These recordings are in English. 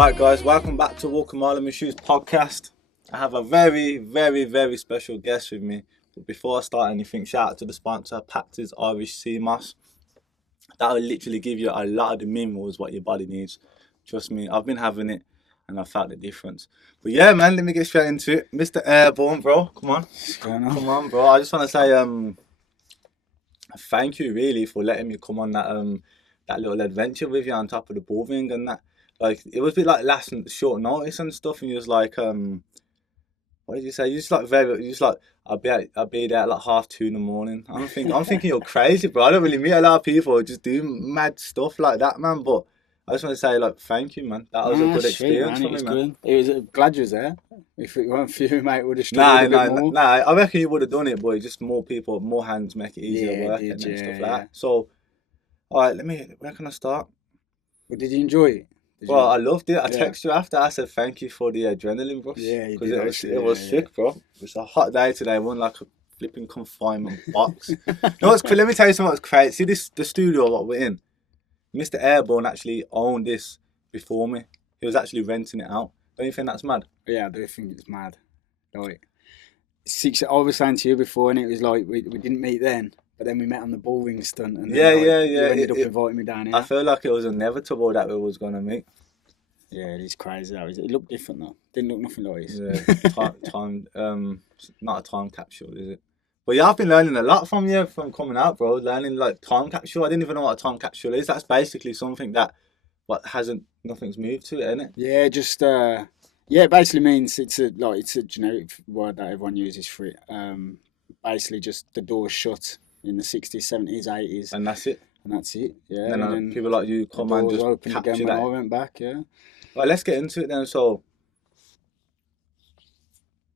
Alright guys, welcome back to Walk a Mile in My Shoes podcast. I have a very, very, very special guest with me. But before I start anything, shout out to the sponsor, Pact's Irish Sea Moss. That will literally give you a lot of the minerals what your body needs. Trust me, I've been having it and I've felt the difference. But yeah man, let me get straight into it. Mr. Airborne, bro, come on. What's going on? Come on bro, I just want to say thank you really for letting me come on that little adventure with you on top of the bull ring and that. Like, it was a bit like last short notice and stuff, and you was like, what did you say? You just like I'll be there at like 2:30 in the morning. I'm thinking you're crazy, bro. I don't really meet a lot of people who just do mad stuff like that, man. But I just want to say, like, thank you, man. That was a good experience for me, man. It was glad you was there. If it weren't for you, mate, it would have struggled a bit more. Nah, I reckon you would have done it, but just more people, more hands make it easier working and stuff like that. So, all right, where can I start? Well, did you enjoy it? I loved it. I texted you after. I said thank you for the adrenaline rush. Yeah, because it was sick, bro. It was a hot day today. One like a flipping confinement box. Let me tell you something that's crazy. See the studio what we're in. Mr. Airborne actually owned this before me. He was actually renting it out. Don't you think that's mad? Yeah, I do think it's mad. Like I was saying to you before, and it was like we didn't meet then. But then we met on the bull ring stunt, and then, you ended up inviting me down here. I feel like it was inevitable that we was gonna meet. Yeah, it is crazy. It looked different though. Didn't look nothing like this. Yeah, not a time capsule, is it? But yeah, I've been learning a lot from you from coming out, bro. Learning like time capsule. I didn't even know what a time capsule is. That's basically something that nothing's moved to it, isn't it? Yeah, just it basically means it's a generic word that everyone uses for it. Basically, just the door's shut. In the 60s, 70s, 80s. And that's it? And that's it, yeah. And then people like you come and just opened capture again that. when I went back, yeah. Right, let's get into it then. So,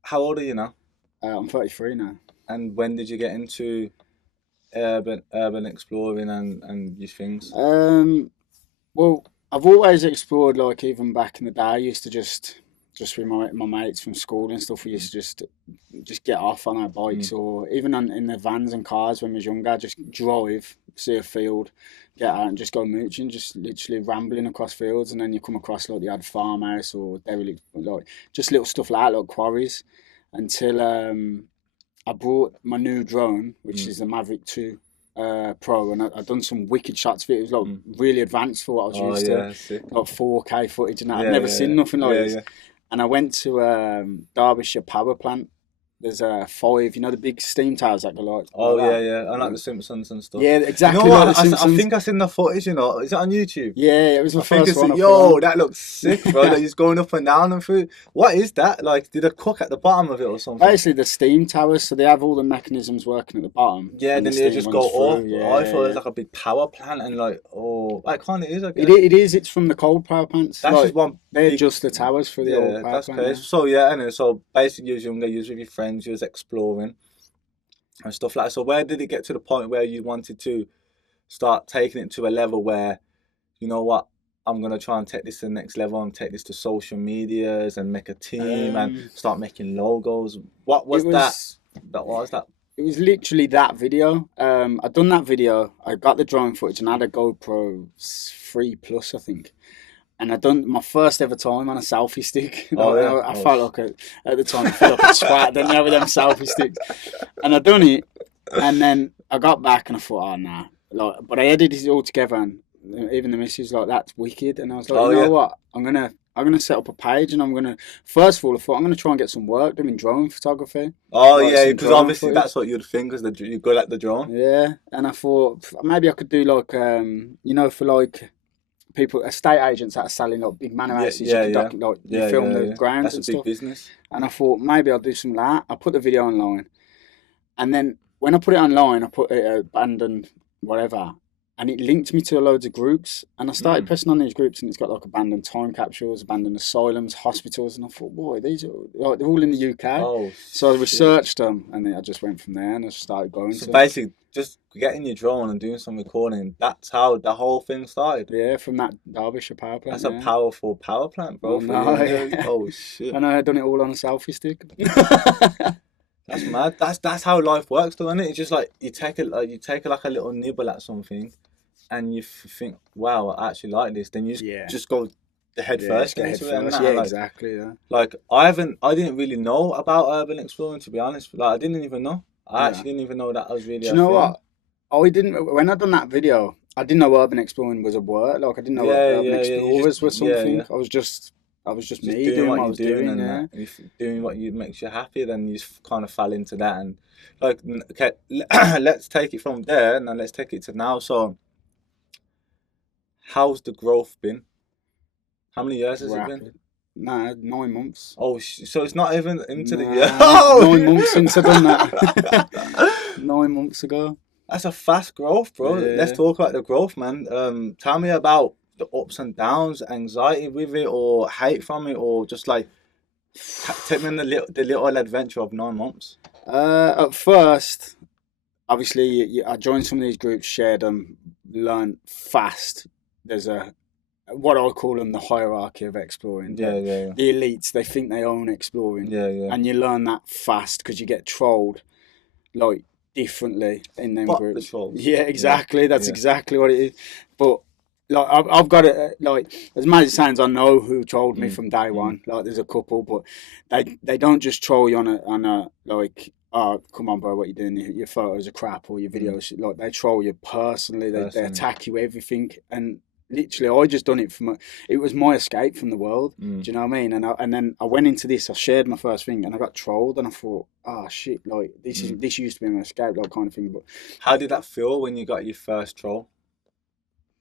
how old are you now? I'm 33 now. And when did you get into urban exploring and these things? Well, I've always explored, like, even back in the day. I used to just with my mates from school and stuff, we used to just get off on our bikes or even in the vans and cars when we was younger, just drive, see a field, get out and just go mooching, just literally rambling across fields, and then you come across like the odd farmhouse or derelict, like just little stuff like that, like quarries, until I brought my new drone, which is the Mavic 2 Pro, and I've done some wicked shots of it. It was like really advanced for what I was used to, sick. like 4K footage and that. I've never seen nothing like this. Yeah. And I went to Derbyshire power plant. There's 5, the big steam towers that go like. Oh yeah. I like the Simpsons and stuff. Yeah, exactly. You know what? Like the Simpsons. I think I seen the footage. Is it on YouTube? Yeah, it was the first one. That looks sick, bro. They're just going up and down and through. What is that? Like, did a cook at the bottom of it or something? Basically, the steam towers. So they have all the mechanisms working at the bottom. Yeah, then they just go up. Yeah, I thought it was like a big power plant and like, that kind of is. I guess. It is. It's from the cold power plants. That's just one. They're just the towers for the old power that's plant. crazy. So anyway, so basically, you was younger, you was with your friends, you was exploring and stuff like that. So where did it get to the point where you wanted to start taking it to a level where, you know what, I'm gonna try and take this to the next level and take this to social medias and make a team and start making logos? What was that? That was that. It was literally that video. I'd done that video. I got the drone footage and I had a GoPro 3 Plus, I think. And I done my first ever time on a selfie stick. I felt like at the time I felt like a swat, didn't I, with them selfie sticks. And I done it, and then I got back and I thought, nah. But I edited it all together, and even the missus like, that's wicked. And I was like, you know what? I'm gonna set up a page, and I'm gonna first of all, I thought I'm gonna try and get some work doing drone photography. Because obviously that's what you'd think, because you're good at the drone. Yeah, and I thought maybe I could do like for like people, estate agents that are selling like big manor houses, you film the grounds. That's and a big stuff. business. And I thought maybe I'll do some like that. I put the video online, and then when I put it online, I put it abandoned whatever, and it linked me to loads of groups. And I started pressing on these groups, and it's got like abandoned time capsules, abandoned asylums, hospitals, and I thought, boy, these are like they're all in the UK. So I researched them, and then I just went from there, and I started going. So basically, just getting your drone and doing some recording, that's how the whole thing started. Yeah, from that Derbyshire power plant. That's a powerful power plant, bro. Oh shit! And I had done it all on a selfie stick. That's mad. That's how life works, though, isn't it? It's just like you take a little nibble at something, and you think, wow, I actually like this. Then you just go the head Yeah, first just get head into it and first. that. Yeah, And like, exactly. Yeah. I didn't really know about urban exploring, to be honest. Like, I didn't even know. I Yeah. actually didn't even know that was really Do you a know thing. what? I didn't when I done that video. I didn't know urban exploring was a word. Like I didn't know Yeah, urban yeah, yeah. You just, explorers was yeah, something. yeah. I was just Just me doing doing what what I you're was doing doing. and Yeah. that. If doing what you makes you happy, then you just kind of fell into that. And like, okay, let's take it from there, and then let's take it to now. So, how's the growth been? How many years has it been? Rapid. Nah, 9 months. Oh, so it's not even into the year. Nah, Oh, 9 months since I done that. 9 months ago. that's a fast growth, bro. Let's Yeah. talk about the growth, man. Tell me about the ups and downs, anxiety with it, or hate from it, or just like take me on the little adventure of 9 months. At first, obviously, I joined some of these groups, shared them, learned fast. There's a what I call them the hierarchy of exploring. Yeah, yeah, The elites, they think they own exploring, yeah, yeah, yeah. and you learn that fast because you get trolled like differently in them Fuck the groups. trolls. Yeah, Yeah, exactly. That's yeah. exactly what it is. But like I've got it. Like as mad as it sounds, I know who trolled me Mm, from day mm, one. Like there's a couple, but they don't just troll you on a like. Oh, come on, bro! What you doing? Your photos are crap, or your mm. videos. Like they troll you personally. They Personally. attack you, everything. And literally, I just done it for my. It was my escape from the world. Mm. Do you know what I mean? And then I went into this. I shared my first thing, and I got trolled. And I thought, oh shit! Like Mm. this used to be my escape, like kind of thing. But How did that feel when you got your first troll?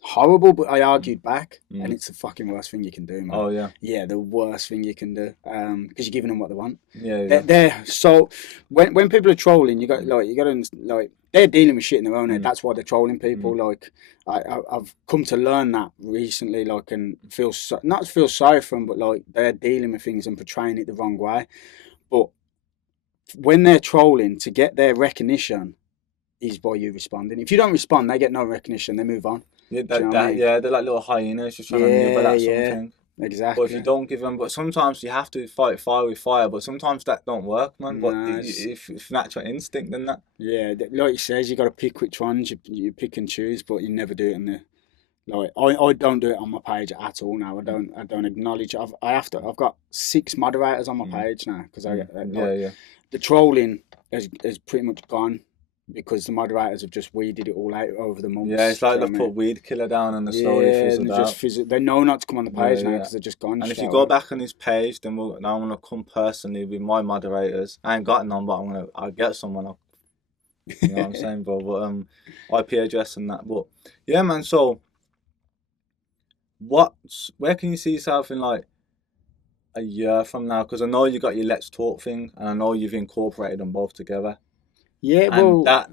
horrible. But I Mm, argued back, and mm. it's the fucking worst thing you can do, man. Oh yeah, Yeah, the worst thing you can do. Because you're giving them what they want. yeah, They're, yeah. they're so when people are trolling, Mm, you got to like they're dealing with shit in their own head. mm, That's why they're trolling mm, people. Like I've come to learn that recently. Like and not feel sorry for them, but like they're dealing with things and portraying it the wrong way. But when they're trolling, to get their recognition is by you responding. If you don't respond, they get no recognition. They move on. Yeah, Do you know what I mean? yeah, they're like little hyenas just trying to nibble Yeah, at yeah, something. But if you exactly. don't give them, but sometimes you have to fight fire with fire. But sometimes that don't work, man. But No, it's, if it's natural instinct, then that. yeah, like you says, you got to pick which ones you pick and choose, but you never do it in the like. I don't do it on my page at all now. I don't acknowledge. I've got 6 moderators on my Mm, page now because I mm, get yeah, like yeah. the trolling has pretty much gone because the moderators have just weeded it all out over the Yeah, months. it's Do like you know they've what I put mean? weed killer down and they slowly Yeah, and fizzled out. they know not to come on the Yeah, page now yeah. because they're just gone And if you straight go away. back on his page, then I'm gonna come personally with my moderators. I ain't got none, but I'll get someone. You know what I'm saying, bro? But IP address and that. But yeah, man. So where can you see yourself in like a year from now? Because I know you got your Let's Talk thing, and I know you've incorporated them both together, Yeah, and well, that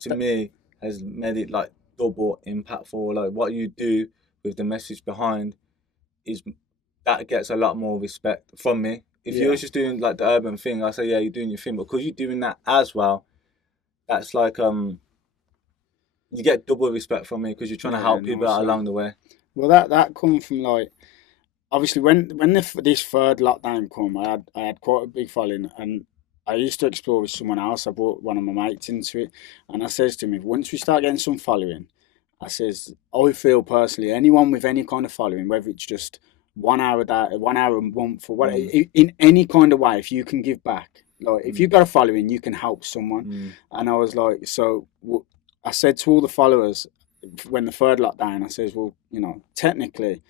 to me has made it like double impactful. Like what you do with the message behind is that gets a lot more respect from me. If you yeah, was just doing like the urban thing, I say yeah, you're doing your thing, but because you're doing that as well, that's like you get double respect from me because you're trying to yeah, help people nice out one. along the way. Well, that come from like obviously when this third lockdown come, I had quite a big following, and I used to explore with someone else. I brought one of my mates into it, and I says to him, once we start getting some following, I says I feel personally anyone with any kind of following, whether it's just 1 hour that 1 hour a month or what, Mm, in any kind of way, if you can give back, like if mm, you've got a following, you can help someone. mm, And I was like, I said to all the followers when the third lockdown, I says, well, technically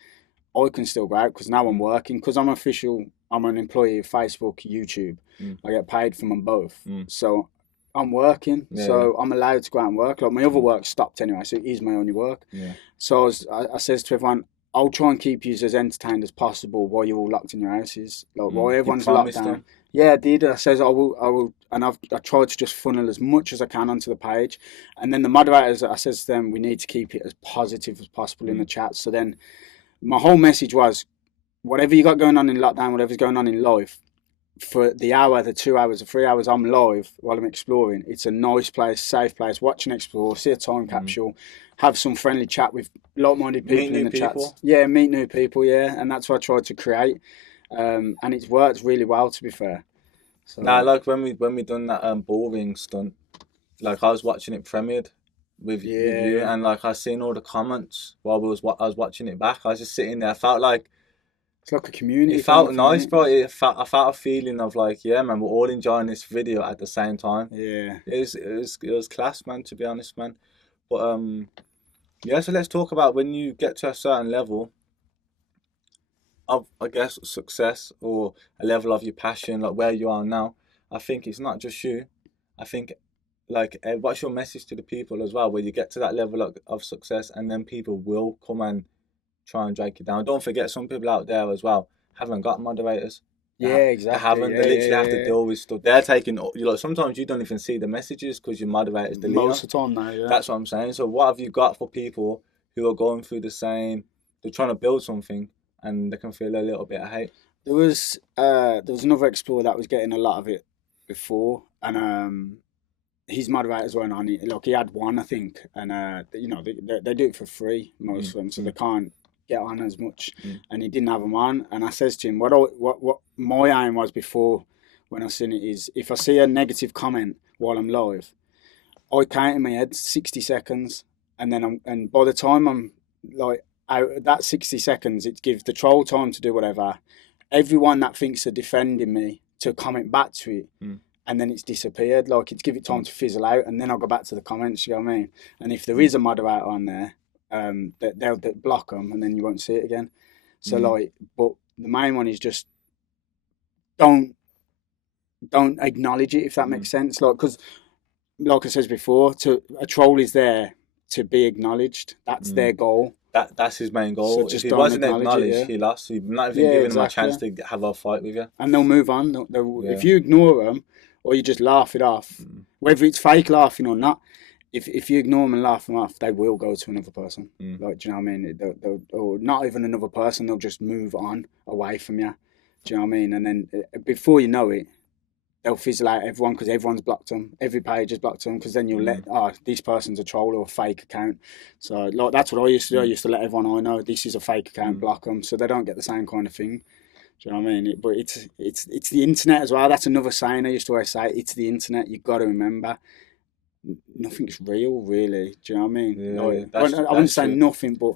I can still go out because now I'm mm, working because I'm official. I'm an employee of Facebook, YouTube. mm, I get paid from them both, mm. so I'm working. Yeah, yeah, So I'm allowed to go out and work. Like my other mm, work stopped anyway, so it is my only work. yeah. So I says to everyone, I'll try and keep you as entertained as possible while you're all locked in your houses. Like while You everyone's locked promised down. them. Yeah, I did. I says I will, and I tried to just funnel as much as I can onto the page, and then the moderators, I says to them, we need to keep it as positive as possible in the Mm, chat. So then my whole message was, whatever you got going on in lockdown, whatever's going on in life, for the hour, the 2 hours, the 3 hours I'm live while I'm exploring, it's a nice place, safe place. Watch and explore, see a time mm. capsule, have some friendly chat with like-minded Meet people in new the chats. people. Yeah, meet new people. Yeah, and that's what I tried to create, and it's worked really well, to be fair. Nah, So like when we done that ballroom stunt, like I was watching it premiered with yeah, you, yeah, and like I seen all the comments while I was watching it back. I was just sitting there. I felt like It's like a community. It felt thing, nice, isn't bro. I felt a feeling of like, yeah, man, we're all enjoying this video at the same time. it? Yeah. It was class, man. To be honest, man. But yeah. So let's talk about when you get to a certain level of, I guess, success or a level of your passion, like where you are now. I think it's not just you. I think like what's your message to the people as well, where you get to that level of success, and then people will come and try and drag you down. Don't forget, some people out there as well haven't got moderators. Yeah, They exactly. haven't. Yeah, They yeah, literally have to yeah. deal with stuff. They're taking. You know, sometimes you don't even see the messages because your moderator's deleting Most them. of the time now, yeah. That's what I'm saying. So what have you got for people who are going through the same? They're trying to build something and they can feel a little bit of hate. There was another explorer that was getting a lot of it before, and his moderators weren't on it. Like he had one, I think, and you know they do it for free, most of them, so they can't get on as much. And he didn't have them on, and I says to him, what my aim was before when I seen it is, if I see a negative comment while I'm live, I count in my head 60 seconds, and then and by the time I'm like out that 60 seconds, it gives the troll time to do whatever. Everyone that thinks they're defending me to comment back to it, and then it's disappeared. Like it's give it time to fizzle out, and then I'll go back to the comments. You know what I mean? And if there is a moderator on there, they'll block them, and then you won't see it again. So like, but the main one is just don't acknowledge it, if that makes sense. Like, because like I said before, a troll is there to be acknowledged. That's their goal. That's his main goal. So If just he don't wasn't acknowledge it, acknowledged, yeah. he lost. So you're not even Yeah, giving him a chance exactly. to have a fight with you. And they'll move on. Yeah. If you ignore them or you just laugh it off, whether it's fake laughing or not, if you ignore them and laugh them off, they will go to another person. Like, do you know what I mean? Or not even another person, they'll just move on away from you. Do you know what I mean? And then before you know it, they'll fizzle out everyone because everyone's blocked them. Every page has blocked them because then you'll let, this person's a troll or a fake account. So like that's what I used to do. I used to let everyone I know this is a fake account, block them, so they don't get the same kind of thing. Do you know what I mean? But it's the internet as well. That's another saying I used to always say. It's the internet. You've got to remember, nothing's real, really. Do you know what I mean? Yeah, like, that's I wouldn't say true. nothing, but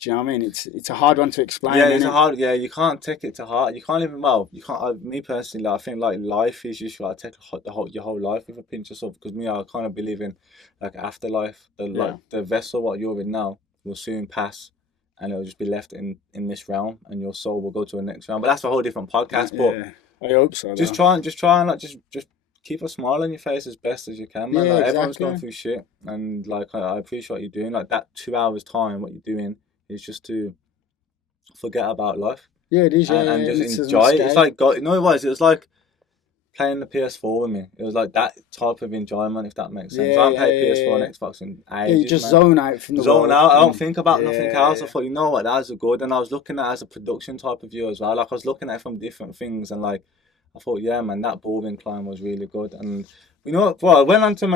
do you know what I mean? It's a hard one to explain. Yeah, it's innit? a hard. Yeah, you can't take it to heart. You can't even. Well, you can't. Me personally, like, I think like life is just like take your whole life with a pinch of salt. Because me, I kind of believe in like afterlife. Yeah. The vessel what you're in now will soon pass, and it'll just be left in this realm, and your soul will go to the next realm. But that's a whole different podcast. But Yeah, I hope so. just though. try and like just keep a smile on your face as best as you can, man. Yeah, Like everyone's exactly. going through shit, and like I appreciate what you're doing. Like that 2 hours time, what you're doing is just to forget about life Yeah, it is. Yeah, and yeah. just It's an enjoy it. It's escape. like God, you know what it was? It was like playing the PS4 with me. It was like that type of enjoyment, if that makes sense. I Yeah, haven't yeah, played yeah, PS4 yeah. and Xbox in Yeah, you ages, just man. zone out from the Zone world. out. I don't think about nothing Yeah, else. I yeah. thought, you know what, that's a good. And I was looking at it as a production type of view as well. Like I was looking at it from different things, and like I thought, yeah, man, that bowling climb was really good. And you know what? Well, I went onto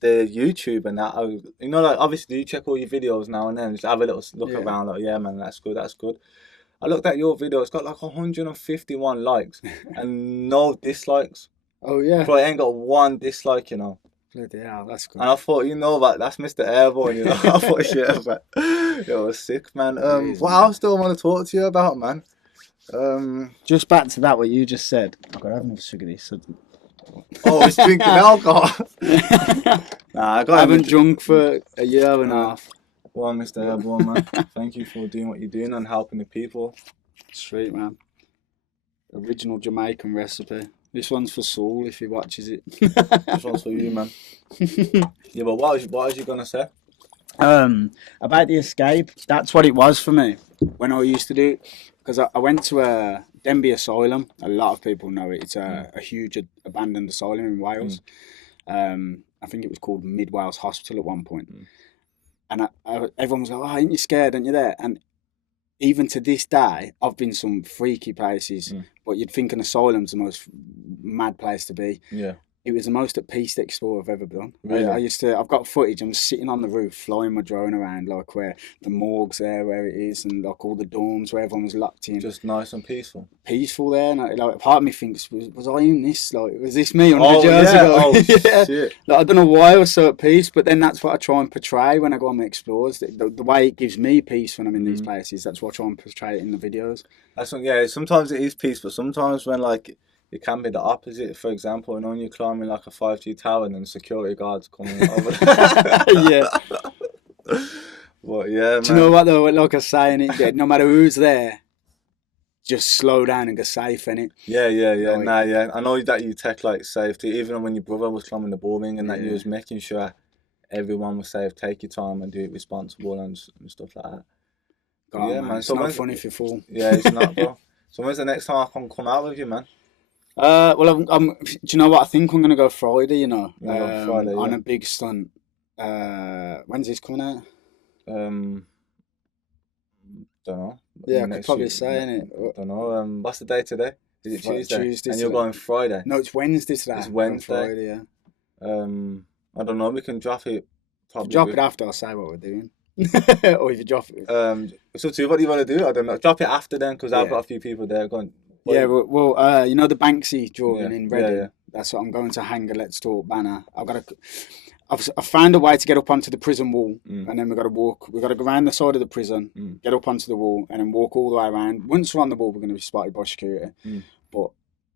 the YouTube and that. You know, like obviously you check all your videos now and then. Just have a little look Yeah. around. Like, yeah, man, that's good. That's good. I looked at your video. It's got like 151 likes and no dislikes. Oh yeah. But it ain't got one dislike, you know. Bloody hell, that's good. And I thought, you know what, that's Mr. Airborne, you know. I thought, shit, but it was sick, man. is, What man. else do I want to talk to you about, man? Just back to that, what you just said. I've got to have another sugar of this. So... Oh, it's drinking alcohol. Nah, I I haven't drunk for a year and a half. Well, Mr. Airborne, man, thank you for doing what you're doing and helping the people. Sweet, man. Original Jamaican recipe. This one's for Saul if he watches it. This one's for you, man. Yeah, but what was you gonna say? About the escape, that's what it was for me when I used to do it. Because I went to a Denbigh Asylum. A lot of people know it. It's a huge abandoned asylum in Wales. I think it was called Mid Wales Hospital at one point. And everyone was like, "Oh, ain't you scared? Aren't you there?" And even to this day, I've been some freaky places. But you'd think an asylum's the most mad place to be. Yeah. it was the most at peace explore I've ever done. Really? I've got footage. I'm sitting on the roof, flying my drone around, like where the morgue's there, where it is, and like all the dorms where everyone was locked in. Just nice and peaceful. Peaceful there, and like part of me thinks, was I in this? Like, was this me 100 years ago? Oh, yeah. shit. Like, I don't know why I was so at peace, but then that's what I try and portray when I go on my explores. The way it gives me peace when I'm in these places, that's what I try and portray it in the videos. That's what, yeah. Sometimes it is peace, but sometimes when like it can be the opposite. For example, when you're climbing like a 5G tower and then security guards coming over. Yeah. Well, yeah, man. Do you know what though? Like I was saying, no matter who's there, just slow down and get safe, innit? Yeah. Like, Nah, yeah. I know that you take like safety, even when your brother was climbing the ball ring and that you was making sure everyone was safe. Take your time and do it responsible and stuff like that. God, yeah, man. It's not fun if you fall. Yeah, it's not, bro. So when's the next time I can come out with you, man? Well, do you know what? I think I'm gonna go Friday. You know, Friday, on a big stunt. When's this coming out? Don't know. Yeah, I could probably say, innit? Don't know. What's the day today? Is it Tuesday? Tuesday. And you're going Friday? No, it's Wednesday today. It's Wednesday. Friday, yeah. I don't know. We can drop it. Probably. Drop it after I say what we're doing. Or if you drop it. So what do you want to do? I don't know. Drop it after then, because I've got a few people there going. Yeah, well, you know the Banksy drawing in Reading? Yeah. That's what I'm going to hang a Let's Talk banner. I've found a way to get up onto the prison wall, and then we've got to walk. We've got to go around the side of the prison, get up onto the wall, and then walk all the way around. Once we're on the wall, we're going to be spotted by security, but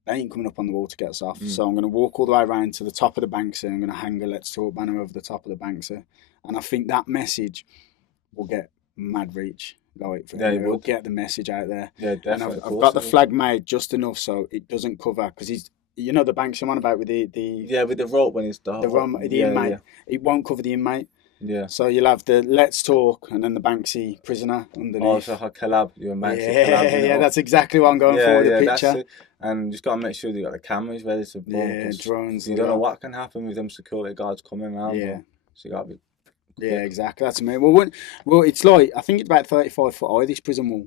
they ain't coming up on the wall to get us off. So I'm going to walk all the way around to the top of the Banksy, and I'm going to hang a Let's Talk banner over the top of the Banksy, and I think that message will get mad reach. Like, we'll get the message out there. Yeah, definitely. And I've got the flag made just enough so it doesn't cover, because he's, you know, the Banks I'm on about with the with the rope when it's the inmate. Yeah. It won't cover the inmate. Yeah. So you'll have the Let's Talk and then the Banksy prisoner underneath. Oh, so a collab, you're a Banksy collab. Yeah, that's exactly what I'm going for with the picture. That's it. And you just got to make sure you got the cameras ready to boom. Yeah, drones. You don't know what can happen with them security guards coming around. Yeah. So you got to be. Yeah, exactly. That's me. Well, it's like, I think it's about 35 foot high, this prison wall.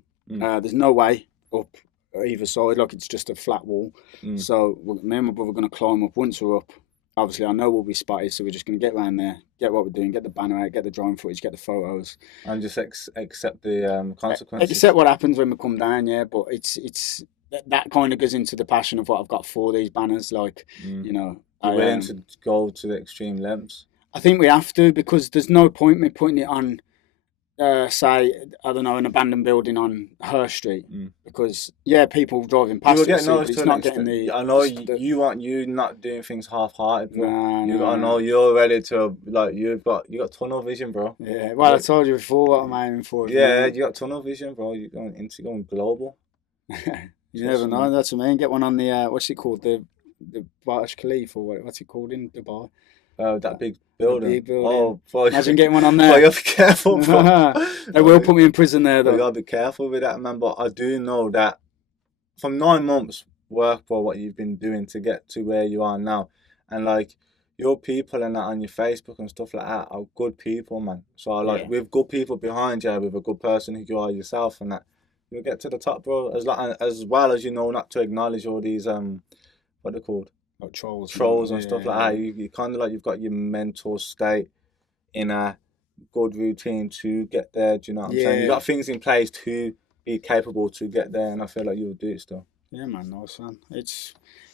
There's no way up either side. Like, it's just a flat wall. So me and my brother are going to climb up. Once we're up, obviously I know we'll be spotted, so we're just going to get around there, get what we're doing, get the banner out, get the drone footage, get the photos, and just accept the consequences. Accept what happens when we come down. Yeah, but it's that kind of goes into the passion of what I've got for these banners. Like, you know, you're willing to go to the extreme lengths. I think we have to, because there's no point me putting it on, say, I don't know, an abandoned building on Her Street, because people driving past it, but it's not getting the. I know you not doing things half-hearted, bro. No. I know you're ready to, like, you got tunnel vision, bro. Yeah, well, I told you before what I'm aiming for. Yeah, you got tunnel vision, bro. You're going global. You never know. That's what I mean. Get one on the what's it called, the Burj Khalifa, or what's it called in Dubai? That big building. Big building. Oh, boy. Imagine getting one on there. You gotta be careful, bro. They will put me in prison there, though. You gotta be careful with that, man. But I do know that from 9 months work for what you've been doing to get to where you are now, and like your people and that on your Facebook and stuff like that are good people, man. So with good people behind you, with a good person who you are yourself, and that you'll get to the top, bro. As well as you know, not to acknowledge all these what they're called. Like trolls and stuff like that. You kind of like, you've got your mental state in a good routine to get there. Do you know what I'm saying? You got things in place to be capable to get there, and I feel like you'll do it still. Yeah, man, nice, man. Do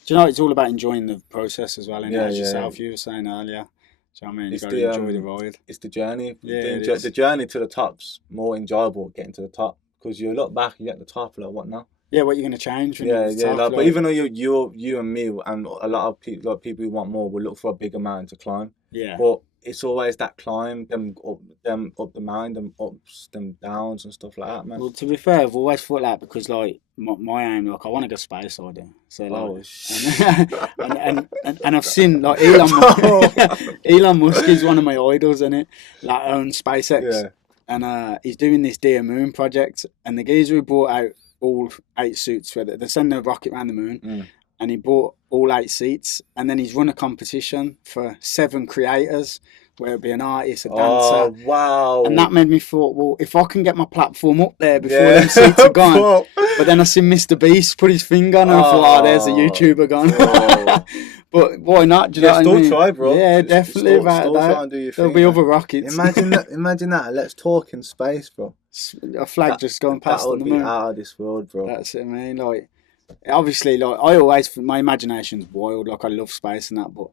you know, it's all about enjoying the process as well. And as yourself, you were saying earlier. Do you know what I mean? You got to enjoy the ride. It's the journey. Yeah, the journey to the top's more enjoyable, getting to the top, because you look back, you get the top, like, what now? Yeah, what you're going to change? But even though you and me and a lot of people, like people who want more, will look for a bigger mountain to climb. Yeah. But it's always that climb, them up the mountain, them ups, them downs and stuff like that, man. Well, to be fair, I've always thought that, because like my aim, like, I want to go space side. So like, and I've seen like Elon Musk is one of my idols, isn't it? Like, owns SpaceX, and he's doing this Dear Moon project, and the geezer who brought out all 8 suits where they're sending a rocket around the moon, and he bought all 8 seats, and then he's run a competition for 7 creators, where it'd be an artist, a dancer. Oh, wow. And that made me thought, well, if I can get my platform up there before them seats are gone. But then I seen Mr. Beast put his finger on, and I thought, there's a YouTuber gone. But why not? Do you know what I still mean? try, bro. Yeah, definitely about still that. try and do your There'll thing, be man. other rockets. Imagine that. Let's talk in space, bro. A flag just going past That on would the be moon. out of this world, bro. That's it, I mean. Like, obviously, like I always, my imagination's wild. Like I love space and that, but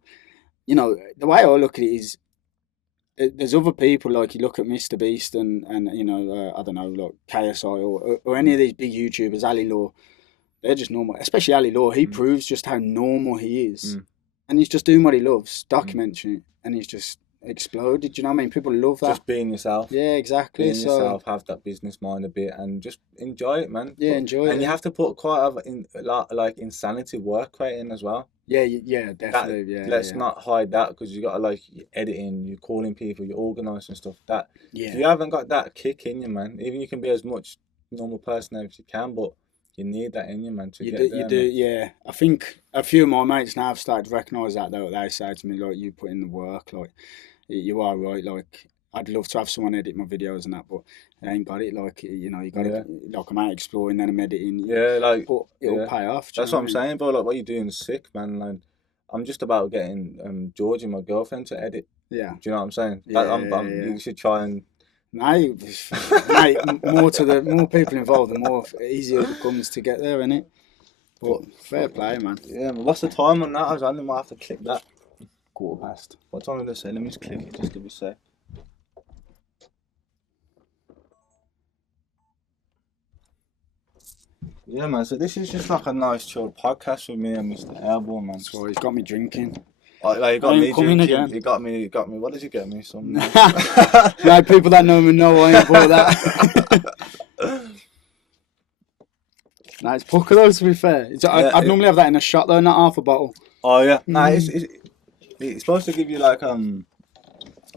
you know, the way I look at it is, there's other people like you look at Mr. Beast and you know, I don't know, like KSI or any of these big YouTubers, Ali Law. They're just normal, especially Ali Law. He proves just how normal he is, and he's just doing what he loves, documentary, and he's just exploded. Do you know what I mean? People love that. Just being yourself. Yeah, exactly. Being yourself, have that business mind a bit, and just enjoy it, man. Yeah, enjoy it. And you have to put quite a like insanity work rate in as well. Yeah, definitely. Let's not hide that, because you got to like editing, you're calling people, you're organising stuff. That Yeah. If you haven't got that kick in you, man, even you can be as much normal person as you can, but you need that in you, man, to get there. You do, yeah. I think a few of my mates now have started to recognise that, though. They say to me, like, you put in the work, like, you are right, like, I'd love to have someone edit my videos and that, but I ain't got it, like, you know, you got to, like, I'm out exploring, then I'm editing. Yeah, like, but it'll pay off. That's what I'm saying, bro. Like, what you're doing is sick, man. Like, I'm just about getting Georgie, my girlfriend, to edit. Yeah. Do you know what I'm saying? Yeah, You should try and... Mate, more people involved, the more easier it becomes to get there, innit? But fair play, man. Yeah, man. What's the time on that? I only might have to click that. 1:15. What time did I say? Let me just click it just to be safe. Yeah, man. So this is just like a nice chilled podcast with me and Mr. Airborne, man. So he's got me drinking. Like, you got me drinking. Again. You got me. What did you get me? Some. No, people that know me know I ain't bought that. Nah, it's pucker though, to be fair. I'd normally have that in a shot though, not half a bottle. Oh yeah. Nah, it's supposed to give you like a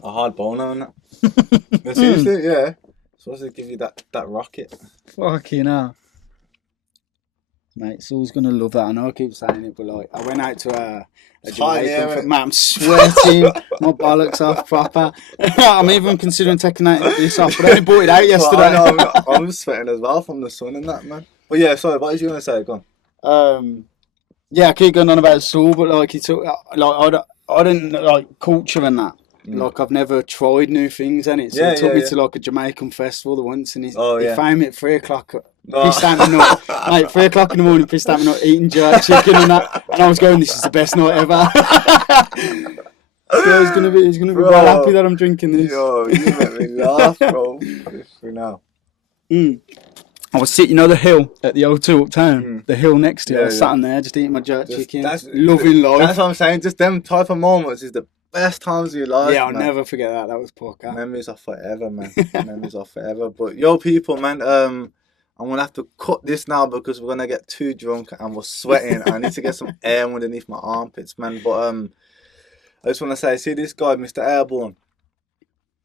hard boner on that. Seriously, yeah. It's supposed to give you that rocket. Fucking hell. Mate, Saul's gonna love that. I know I keep saying it, but like, I went out to a Jamaican. Man, I'm sweating. My bollocks off proper. I'm even considering taking this off, but I only bought it out yesterday. Well, I'm sweating as well from the sun and that, man. But yeah, sorry. What was you gonna say? Go on. Yeah, I keep going on about Saul, but like he took like I didn't like culture and that. Like I've never tried new things, and it he took me to like a Jamaican festival the once, and he found me at 3:00. Pissed out my nut. Like 3:00 in the morning, pissed out my nut, eating jerk chicken and that, and I was going, "This is the best night ever." So he's gonna be well happy that I'm drinking this. Yo, you make me laugh, bro. For now. I was sitting, the hill at the O2 uptown, the hill next to it. I was sat on there, just eating my jerk chicken, loving life. That's what I'm saying. Just them type of moments is the best times of your life. Yeah, I'll never forget that. That was pucker. Memories are forever, man. Memories are forever. But yo, people, man, I'm gonna have to cut this now because we're gonna get too drunk and we're sweating. I need to get some air underneath my armpits, man. But I just want to say, see this guy, Mr. Airborne.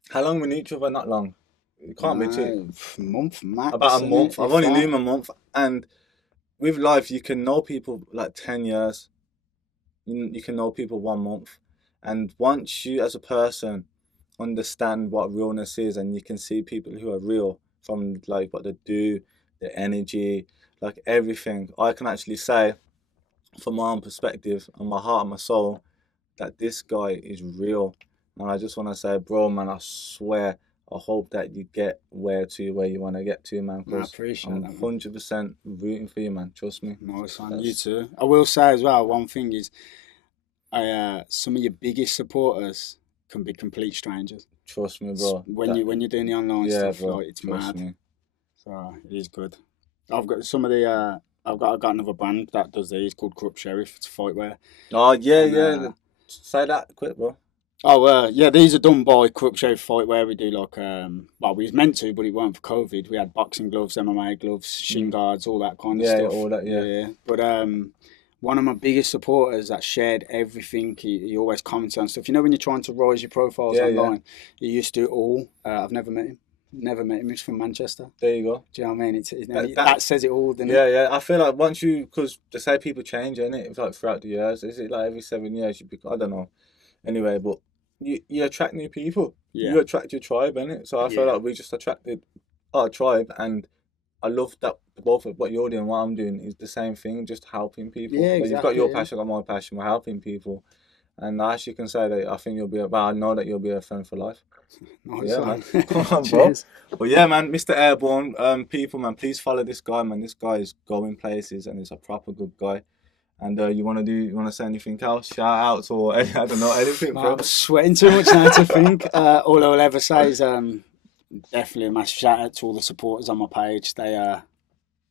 How long we knew each other? Not long. It can't be too. Month max. About a month. I've only known him a month, and with life, you can know people like 10 years. You can know people 1 month, and once you, as a person, understand what realness is, and you can see people who are real from like what they do, their energy, like everything. I can actually say, from my own perspective, and my heart and my soul, that this guy is real. And I just want to say, bro, man, I swear, I hope that you get where you want to get to, man. I appreciate I'm that. 100% rooting for you, man. Trust me. Nice one. You too. I will say as well, one thing is, some of your biggest supporters can be complete strangers. Trust me, bro. When you're doing the online stuff, bro, like, it's mad. Me. So it is good. I've got some of the. I've got another brand that does these called Corrupt Sheriff. It's fightwear. Oh yeah. Say that quick, bro. Oh, yeah, these are done by Corrupt Sheriff Fightwear. We do like, well, we was meant to, but it weren't for COVID. We had boxing gloves, MMA gloves, shin guards, all that kind of stuff. Yeah, all that, yeah. But one of my biggest supporters that shared everything, he always comments on stuff. You know when you're trying to rise your profiles online? He used to do it all. I've never met him. Never met him. He's from Manchester. There you go. Do you know what I mean? That says it all, doesn't it? Yeah. I feel like once because they say people change, innit? It's like throughout the years. Is it like every 7 years? I don't know. Anyway, but you attract new people. Yeah. You attract your tribe, innit? So I feel like we just attracted our tribe, and I love that both of what you're doing and what I'm doing is the same thing, just helping people. Yeah, Like, you've got exactly. your Yeah. passion, I've got my passion, we're helping people. And I actually can say that I think you'll be, well, I know that you'll be a friend for life. Nice Yeah, one. man. Come on, bro. Cheers. Well, yeah, man, Mr. Airborne, people, man, please follow this guy, man. This guy is going places and he's a proper good guy. And you want to say anything else? Shout outs or I don't know, anything, bro? I'm sweating too much now to think. All I'll ever say is definitely a massive shout out to all the supporters on my page. They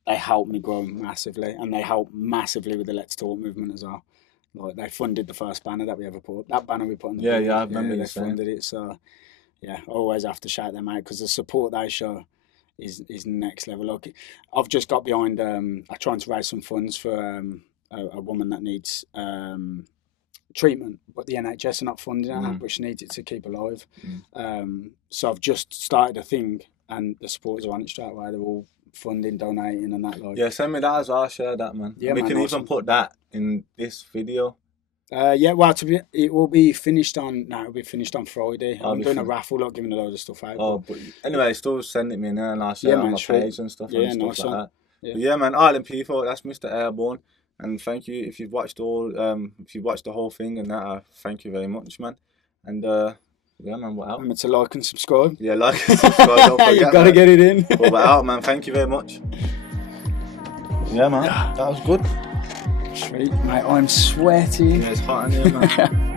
helped me grow massively, and they helped massively with the Let's Talk movement as well. Like they funded the first banner that we ever put up. That banner we put on the Yeah, board, yeah, I remember you they saying. funded it. So yeah, I always have to shout them out because the support they show is next level. Look, I've just got behind. I'm trying to raise some funds for a woman that needs treatment, but the NHS are not funding her, but she needs it to keep alive. So I've just started a thing, and the supporters are on it straight away. They're all funding, donating, and that. Like, Yeah, send me that as well. I'll share that, man. Yeah, we man, can awesome. even put that in this video. Yeah, well, it will be finished on. No, it'll be finished on Friday. I'll I'm be doing a fin- raffle, like giving a load of stuff out. Oh, but anyway, still send it me in there and I'll share Yeah, it on man, my sweet. page and stuff Yeah, and stuff nice like one. that. Yeah. But yeah, man, Ireland people, that's Mr. Airborne. And thank you if you've watched if you've watched the whole thing and that, thank you very much, man. And yeah, man, we're out. Remember to like and subscribe. Yeah, like and subscribe, don't forget, You've got to man. get it in. But we're out, man. Thank you very much. Yeah, man, that was good. Sweet, mate. I'm sweating. Yeah, it's hot in here, man.